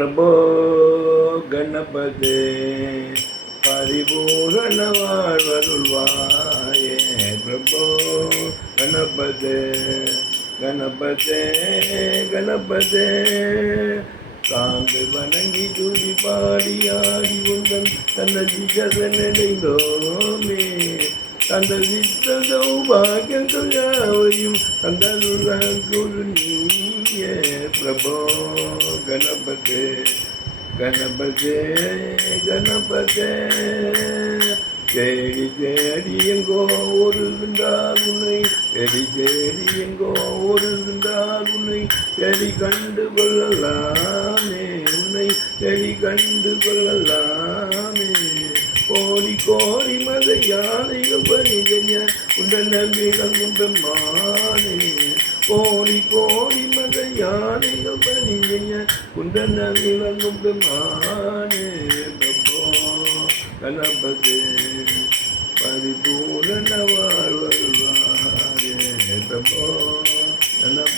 பிரபோ கணபதே பரிபூரண வாழ்வருள்வாயே. பிரபோ கணபதே கணபதே கணபதே. சாந்து வணங்கி துதி பாடி ஆடி உந்தன் தன்னதி கதனடைந்தோமே தந்த வித்த சௌபாகியங்கள் யாவையும் தந்தருள் நீயே. பிரபோ கணபதே கணபதே கணபதே. தேடி தேடி எங்கோ ஒரு உன்னை தேடி தேடி எங்கோ ஒரு உன்னை தேடி கண்டு கொள்ளலாமே உன்னை தேடி கண்டு கொள்ளலாமே. கோடி கோடி மத யானைகள் பணிகைய உண்ட நம்பிகள் உண்ட மானே. கோடி கோடி மத யானைகள் ಕುಂದನ ನೀವನ್ನು ಮಾನೇ ಬಬ್ಬೆ ಪರಿಪೂರ್ಣವಾಳ್ವೇ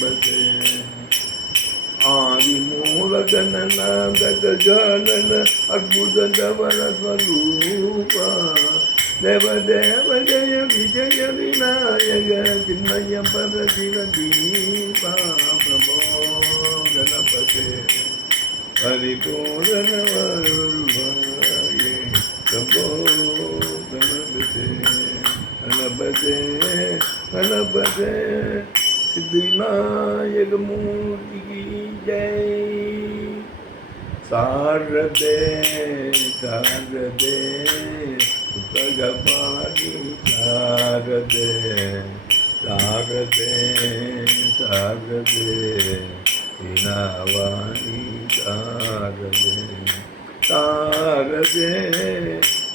ಬಬ್ಬೆ ಆದಿ ಮೂಲ ಜನನ ಗಜಾನನ ಅದ್ಭುತ ದವರ ಸ್ವರೂಪ ದೇವ ದೇವ ಜಯ ವಿಜಯ ವಿನಾಯಕ ಚಿನ್ನಯ್ಯ ಪರ ಶಿವ ದೀಪ ಪ್ರಭೋ எனக்கு பரிபூரணவாழ்வாயே கபோதனபதே கணபதே கணபதே சித்திநாயகமூர்த்தி ஜெய் சாரதே சாரதே பகவானி சாரதே சாரதே சாரதே मीनावाणी तारगे तारगे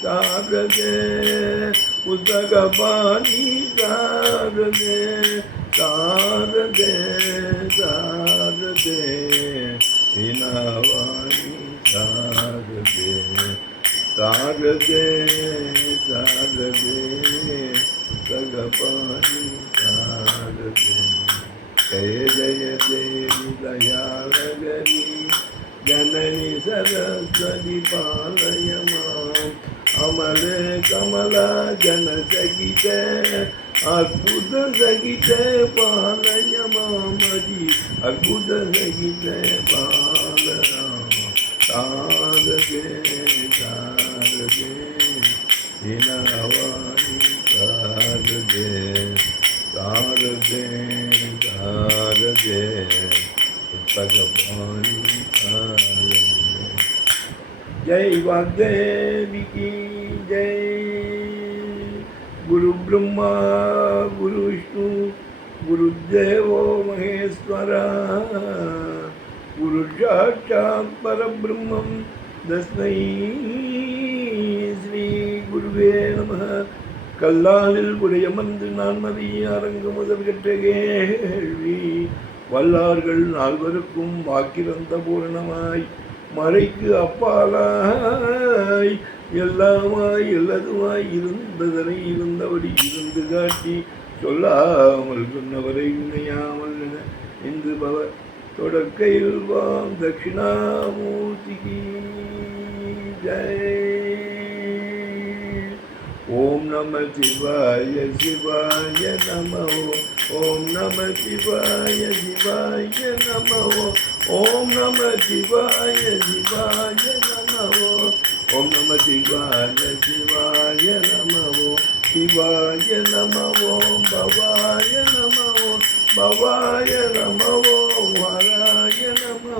तारगे उदग पानी तारगे तारगे तारगे मीनावाणी तारगे तारगे तारगे उदग पानी तारगे कहे दयालगरी, जननी सरस्वती पालय माम् अमर कमला जन सगित अद्भुत सगित पालय मामजी अद्भुत सगित पाल तारगे तारगे हिनवाणी तारगे तारगे பகவானி ஜெய் जय ஜெய் குரு பிரம்மா குரு விஷ்ணு குரு தேவோ மகேஸ்வரா குரு சாட்சாத் பரபிரம்மம் தஸ்மை ஸ்ரீ குருவே நம கல்லாலில் உடையமர்ந்து நான் மதிய அரங்கம் முதல் கட்ட வல்லார்கள் நால்வருக்கும் வாக்கிரந்த பூரணமாய் மறைக்கு அப்பாலாய் எல்லாமாய் எல்லாதுமாய் இருந்ததனை இருந்தபடி இருந்து காட்டி சொல்லாமல் சொன்னவரை உண்மையாமல் என இந்து பவர் தொடக்கையில் வாம் தட்சிணாமூர்த்திக்கு ஓம் நம சிவாய சிவாய நம ஓம் நம சிவாய சிவாய நம ஓம் நம சிவாய சிவாய நம ஓம் நம சிவாய சிவாய நம சிவாய நம ஓம் பவாய நம பவாய நம ஓம் ஹராய நம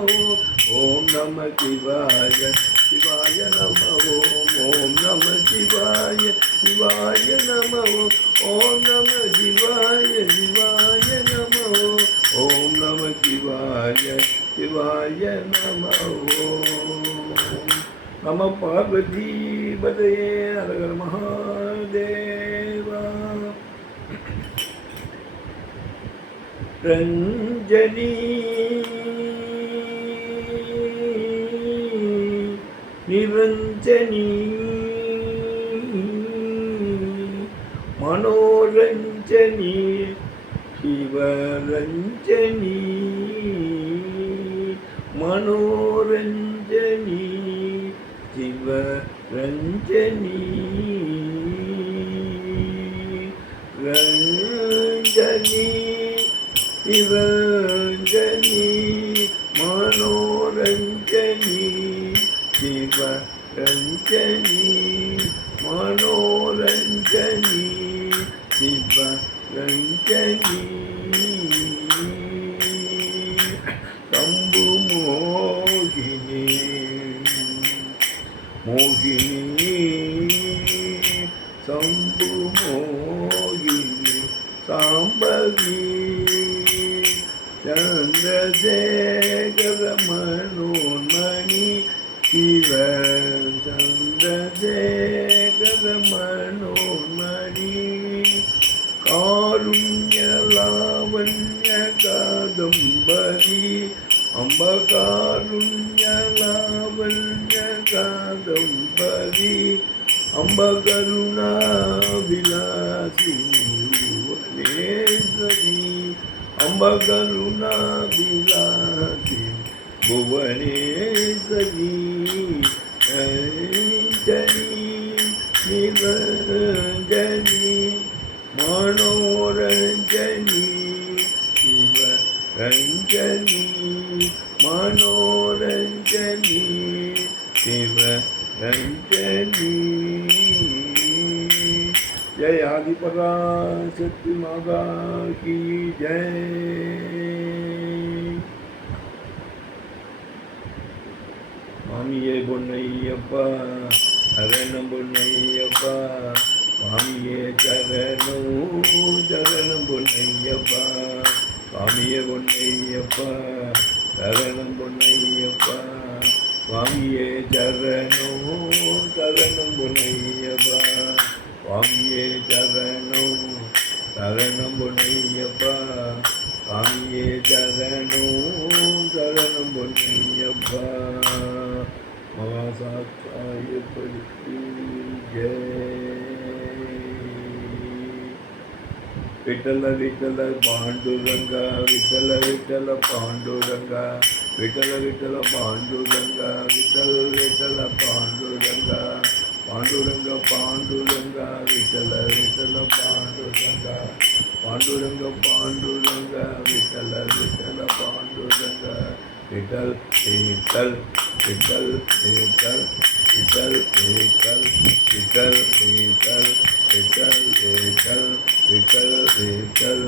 ஓம் நம சிவாய சிவாய நம ஓம் ஓம் நம சிவாய சிவாய நமோ ஓம் நம சிவாய சிவாய நமோ ஓம் நம சிவாய சிவாய நமோ. நம பார்வதி பதையே அழகர் மகாதேவா. ரஞ்சனி. நிரஞ்சனி. मनोरञ्जनी शिवरञ्जनी मनोरञ्जनी शिवरञ्जनी रञ्जनी ಸಂಬಲಿ ಅಂಬ ಕರುಣಾ ವಿಲಾಸಿ ಅಂಬ ಕರುಣಾ ವಿಲಾಸಿ ಭುವನೇಶ್ವರಿ जय आदिपरा शक्ति माता की जय மாமியே பொன்னையப்பா சரணம் பொன்னையப்பா மாமியே சரணம் சரணம் பொன்னையப்பா மாமியே பொன்னையப்பா சரணம் பொன்னையப்பா மாமியே சரணம் சரணம் பொன்னையப்பா சுவாமியே சரணம் சரணம் பொன்னையப்பா சுவாமியே சரணம் சரணம் பொன்னையப்பா மகாசாட்சாயப்படுத்தி விட்டல விட்டல பாண்டுரங்கா விட்டல விட்டல பாண்டுரங்கா விட்டல விட்டல பாண்டுரங்கா விட்டல விட்டல பாண்டுரங்கா పాండురంగ పాండురంగ పాండురంగ విఠల విఠల పాండురంగ పాండురంగ పాండురంగ విఠల విఠల పాండురంగ విఠల్ విఠల్ విఠల్ విఠల్ విఠల్ విఠల్ విఠల్ విఠల్ విఠల్ విఠల్ విఠల్ విఠల్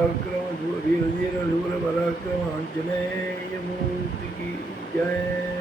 पराक्रम धूर वीर धीर पराक्रम आंजनेय मूर्ति की जय।